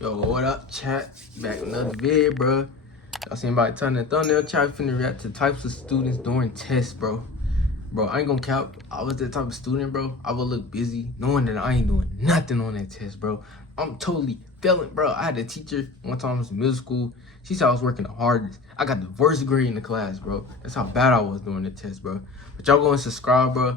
Yo, what up, chat? Back with another vid, bro. Y'all seen by turn the thumbnail, chat finna react to types of students during tests, bro. Bro, I ain't gonna cap. I was that type of student, bro. I would look busy knowing that I ain't doing nothing on that test, bro. I'm totally failing, bro. I had a teacher one time I was in middle school. She said I was working the hardest. I got the worst grade in the class, bro. That's how bad I was doing the test, bro. But y'all go and subscribe, bro.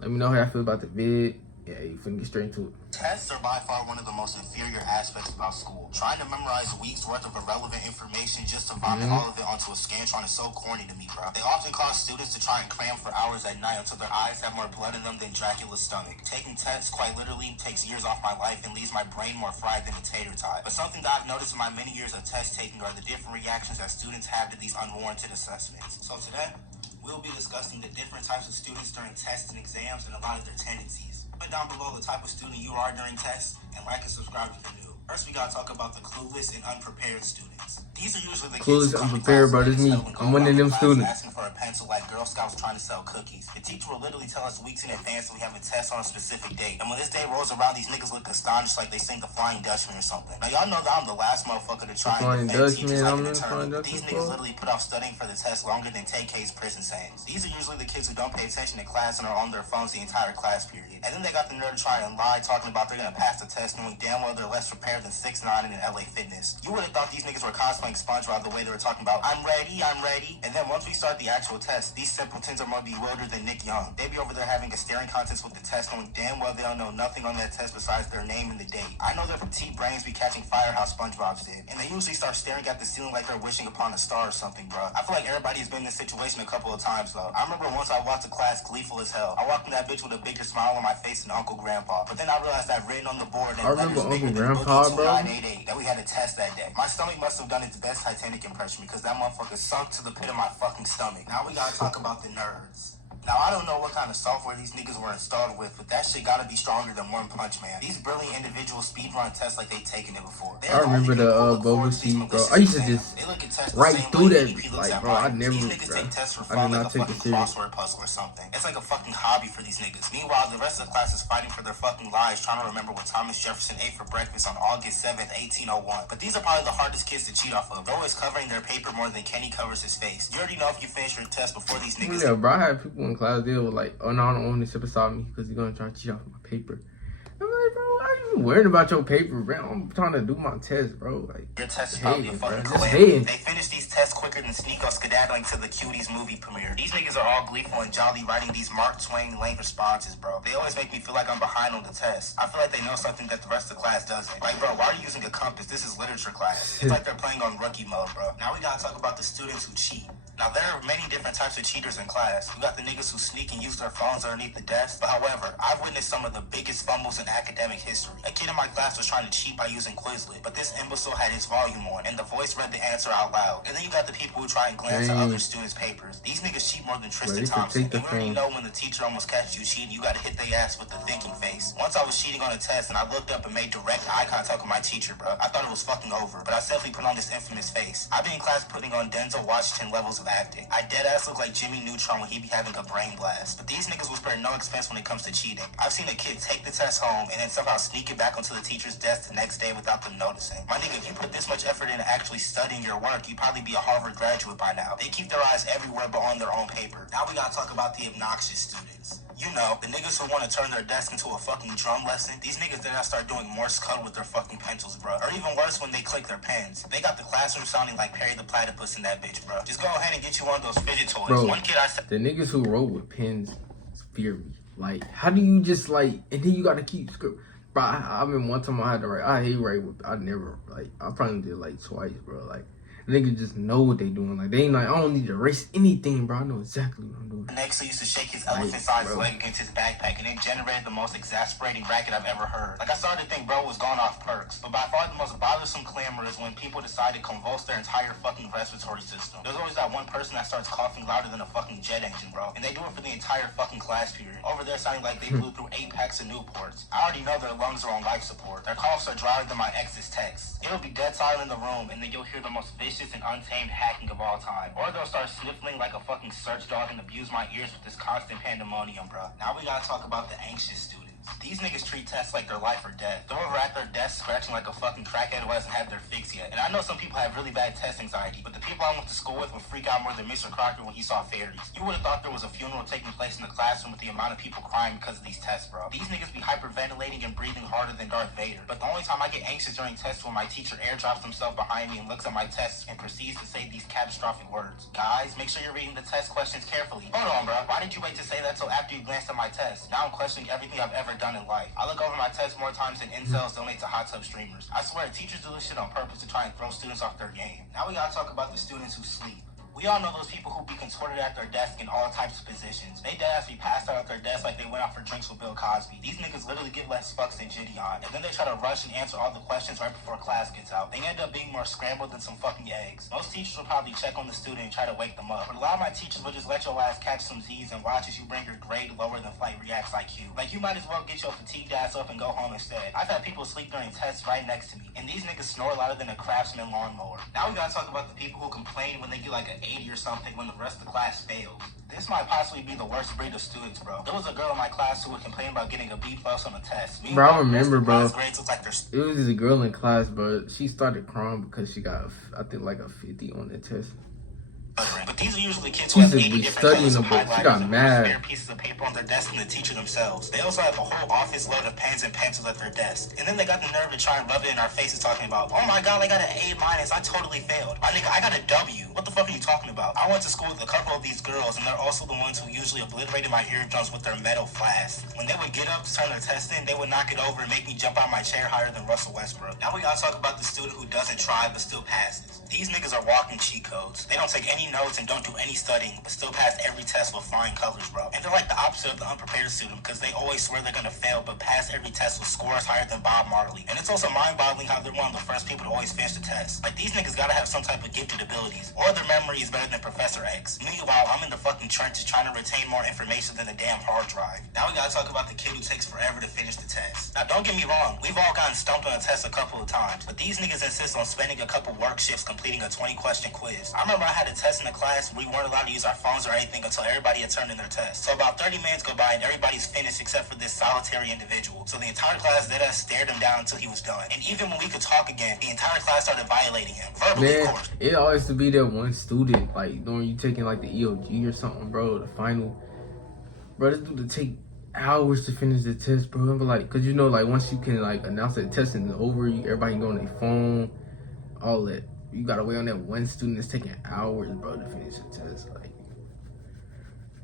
Let me know how y'all feel about the vid. Yeah, you finna get straight into it. Tests are by far one of the most inferior aspects about school. Trying to memorize a week's worth of irrelevant information just to vomit all of it onto a Scantron is so corny to me, bro. They often cause students to try and cram for hours at night until their eyes have more blood in them than Dracula's stomach. Taking tests quite literally takes years off my life and leaves my brain more fried than a tater tot. But something that I've noticed in my many years of test taking are the different reactions that students have to these unwarranted assessments. So today, we'll be discussing the different types of students during tests and exams and a lot of their tendencies. Comment down below the type of student you are during tests, and like and subscribe if you're new. First, we gotta talk about the clueless and unprepared students. These are usually the Clueless, kids who come to unprepared, class bro. This me. I'm one of them students. asking for a pencil like Girl Scouts trying to sell cookies. The teacher will literally tell us weeks in advance that we have a test on a specific date. And when this day rolls around, these niggas look astonished like they sing the Flying Dutchman or something. Now y'all know that I'm the last motherfucker to try and defend teachers like an attorney. These niggas literally put off studying for the test longer than TK's prison sentence. These are usually the kids who don't pay attention to class and are on their phones the entire class period. And then they got the nerve to try and lie, talking about they're gonna pass the test knowing damn well they're less prepared than 6ix9ine in LA Fitness. You would have thought these niggas were cosplaying SpongeBob the way they were talking about, I'm ready. And then once we start the actual test, these simpletons are more bewildered than Nick Young. They be over there having a staring contest with the test, knowing damn well they don't know nothing on that test besides their name and the date. I know their petite brains be catching fire how SpongeBob's did, and they usually start staring at the ceiling like they're wishing upon a star or something, bro. I feel like everybody's been in this situation a couple of times, though. I remember once I walked to class gleeful as hell. I walked in that bitch with a bigger smile on my face than Uncle Grandpa. But then I realized that written on the board and letters bigger than Boogie 2988 that we had a test that day. My stomach must have done its best Titanic impression because that motherfucker sunk to the pit of my fucking stomach. Now we gotta talk about the nerds. Now, I don't know what kind of software these niggas were installed with, but that shit gotta be stronger than One Punch Man. These brilliant individuals speedrun tests like they've taken it before. I remember the bubble tea, bro. I used to just right through that, like, bro. I never, these niggas take tests for fun, I did not like a take it fucking serious. crossword puzzle or something. It's like a fucking hobby for these niggas. Meanwhile, the rest of the class is fighting for their fucking lives, trying to remember what Thomas Jefferson ate for breakfast on August 7th, 1801. But these are probably the hardest kids to cheat off of. They're always covering their paper more than Kenny covers his face. You already know if you finish your test before these niggas. Yeah, bro. I had people in class deal with like, oh no, I don't want to sit beside me because he's gonna try to cheat off my paper. I'm like, bro, why are you worried about your paper, bro? I'm trying to do my test, bro. Like, your test is probably a fucking calamity. They finish these tests quicker than Sneeko skedaddling to the Cuties movie premiere. These niggas are all gleeful and jolly writing these Mark Twain length responses, bro. They always make me feel like I'm behind on the test. I feel like they know something that the rest of the class doesn't. Like, bro, why are you using a compass? This is literature class. It's like they're playing on rookie mode, bro. Now we gotta talk about the students who cheat. Now, there are many different types of cheaters in class. You got the niggas who sneak and use their phones underneath the desk. But however, I've witnessed some of the biggest fumbles in academic history. A kid in my class was trying to cheat by using Quizlet, but this imbecile had his volume on, and the voice read the answer out loud. And then you got the people who try and glance at other students' papers. These niggas cheat more than Tristan Thompson. And we already know when the teacher almost catches you cheating, you gotta hit their ass with the thinking face. Once I was cheating on a test, and I looked up and made direct eye contact with my teacher, bro. I thought it was fucking over, but I simply put on this infamous face. I've been in class putting on Denzel Washington levels of acting. I deadass look like Jimmy Neutron when he be having a brain blast. But these niggas will spare no expense when it comes to cheating. I've seen a kid take the test home and then somehow sneak it back onto the teacher's desk the next day without them noticing. My nigga, if you put this much effort into actually studying your work, you'd probably be a Harvard graduate by now. They keep their eyes everywhere but on their own paper. Now we gotta talk about the obnoxious students. You know, the niggas who want to turn their desk into a fucking drum lesson. These niggas did not start doing Morse code with their fucking pencils, bro. Or even worse, when they click their pens. They got the classroom sounding like Perry the Platypus in that bitch, bro. Just go ahead and get you one of those fidget toys. Bro, one kid I said, the niggas who wrote with pens fear me. Like, how do you just like, and then you gotta keep script. Bro, I mean, one time I had to write. I hate write with. I never like. I probably did like twice, bro. Like, niggas just know what they doing. Like, they ain't like, I don't need to erase anything, bro. I know exactly what I'm doing. Next, he used to shake his elephant-sized leg against his backpack, and it generated the most exasperating racket I've ever heard. Like, I started to think bro was gone off perks, but by far the most bothersome clamor is when people decide to convulse their entire fucking respiratory system. There's always that one person that starts coughing louder than a fucking jet engine, bro, and they do it for the entire fucking class period. Over there sounding like they blew through 8 packs of Newports. I already know their lungs are on life support. Their coughs are drier than my ex's texts. It'll be dead silent in the room, and then you'll hear the most vicious and untamed hacking of all time. Or they'll start sniffling like a fucking search dog and abuse my ears with this constant pandemonium, bro. Now we gotta talk about the anxious student. These niggas treat tests like their life or death. They're over at their desk scratching like a fucking crackhead who hasn't had their fix yet. And I know some people have really bad test anxiety, but the people I went to school with would freak out more than Mr. Crocker when he saw fairies. You would have thought there was a funeral taking place in the classroom with the amount of people crying because of these tests, bro. These niggas be hyperventilating and breathing harder than Darth Vader. But the only time I get anxious during tests is when my teacher airdrops himself behind me and looks at my tests and proceeds to say these catastrophic words. Guys, make sure you're reading the test questions carefully. Hold on, bro. Why did you wait to say that till after you glanced at my test? Now I'm questioning everything I've ever done in life. I look over my tests more times than incels donate to hot tub streamers. I swear, teachers do this shit on purpose to try and throw students off their game. Now we gotta talk about the students who sleep. We all know those people who be contorted at their desk in all types of positions. They deadass be passed out at their desk like they went out for drinks with Bill Cosby. These niggas literally give less fucks than Gideon. And then they try to rush and answer all the questions right before class gets out. They end up being more scrambled than some fucking eggs. Most teachers will probably check on the student and try to wake them up. But a lot of my teachers will just let your ass catch some Z's and watch as you bring your grade lower than Flight Reacts IQ. Like, you might as well get your fatigued ass up and go home instead. I've had people sleep during tests right next to me. And these niggas snore louder than a Craftsman lawnmower. Now we gotta talk about the people who complain when they get like an 80 or something when the rest of the class fails. This might possibly be the worst breed of students, bro. There was a girl in my class who would complain about getting a B+ on a test. Bro, I remember, bro. Grades look like It was just a girl in class, bro. She started crying because she got, I think, like a 50 on the test. But these are usually kids who have 80 different colors of She got highlighters and mad. spare pieces of paper on their desk from the teacher themselves. They also have a whole office load of pens and pencils at their desk. And then they got the nerve to try and rub it in our faces talking about, oh my god, I got an A-. I totally failed. My nigga, I got a W. What the fuck are you talking about? I went to school with a couple of these girls, and they're also the ones who usually obliterated my eardrums with their metal flasks. When they would get up to turn their test in, they would knock it over and make me jump out my chair higher than Russell Westbrook. Now we gotta talk about the student who doesn't try but still passes. These niggas are walking cheat codes. They don't take any notes and don't do any studying, but still pass every test with flying colors, bro. And they're like the opposite of the unprepared student because they always swear they're gonna fail but pass every test with scores higher than Bob Marley. And it's also mind-boggling how they're one of the first people to always finish the test. Like, these niggas gotta have some type of gifted abilities, or their memory is better than Professor X. Meanwhile, I'm in the fucking trenches trying to retain more information than a damn hard drive. Now we gotta talk about the kid who takes forever to finish the test. Now don't get me wrong, we've all gotten stumped on a test a couple of times, but these niggas insist on spending a couple work shifts completing a 20-question quiz. I remember I had a test in the class where we weren't allowed to use our phones or anything until everybody had turned in their test. So about 30 minutes go by and everybody's finished except for this solitary individual. So the entire class stared him down until he was done. And even when we could talk again, the entire class started violating him. Verbally, of Man, course. it always to be that one student, like, when you taking, like, the EOG or something, bro, the final. Bro, this dude to take hours to finish the test, bro. But, like, because, you know, like, once you can, like, announce that the testing is over, everybody can go on their phone, all that. You gotta wait on that one student that's taking hours, bro, to finish the test. Like,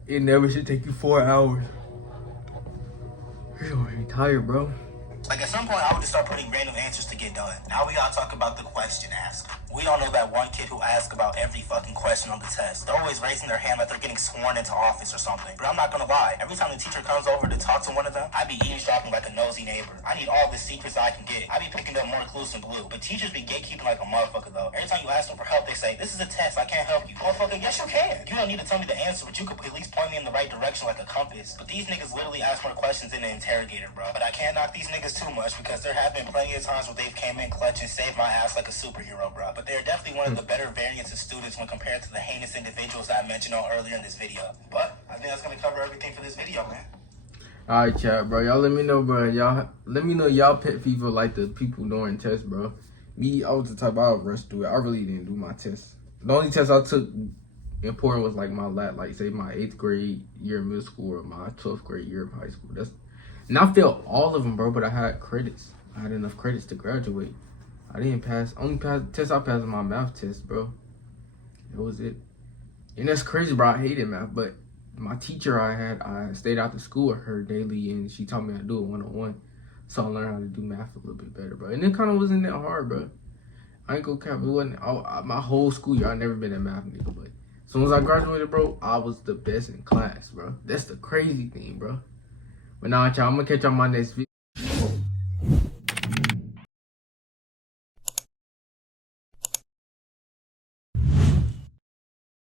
it never should take you 4 hours. You're already tired, bro. Like, at some point, I would just start putting random answers to get done. Now we gotta talk about the question asker. We all know that one kid who asks about every fucking question on the test. They're always raising their hand like they're getting sworn into office or something. But I'm not gonna lie, every time the teacher comes over to talk to one of them, I be eavesdropping like a nosy neighbor. I need all the secrets I can get. I be picking up more clues than glue. But teachers be gatekeeping like a motherfucker, though. Every time you ask them for help, they say, this is a test, I can't help you. Motherfucker, yes you can. You don't need to tell me the answer, but you could at least point me in the right direction like a compass. But these niggas literally ask more questions than an interrogator, bro. But I can't knock these niggas too much because there have been plenty of times where they've came in clutch and saved my ass like a superhero, bro. But they're definitely one of the better variants of students when compared to the heinous individuals that I mentioned on earlier in this video. But I think that's gonna cover everything for this video, man. Alright, chat, bro. Y'all let me know, bro. Y'all let me know y'all pet peeve of, like, the people doing tests, bro. Me, I was the type I would rush through it. I really didn't do my tests. The only test I took important was like my like say my 8th grade year of middle school or my 12th grade year of high school. And I failed all of them, bro. But I had credits. I had enough credits to graduate. I didn't pass. Only test I passed was my math test, bro. That was it. And that's crazy, bro. I hated math, but my teacher I stayed out to school with her daily, and she taught me how to do it one-on-one. So I learned how to do math a little bit better, bro. And it kind of wasn't that hard, bro. I ain't gonna cap. It wasn't my whole school year. I never been a math nigga, but as soon as I graduated, bro, I was the best in class, bro. That's the crazy thing, bro. But now, y'all, I'm gonna catch y'all on my next video.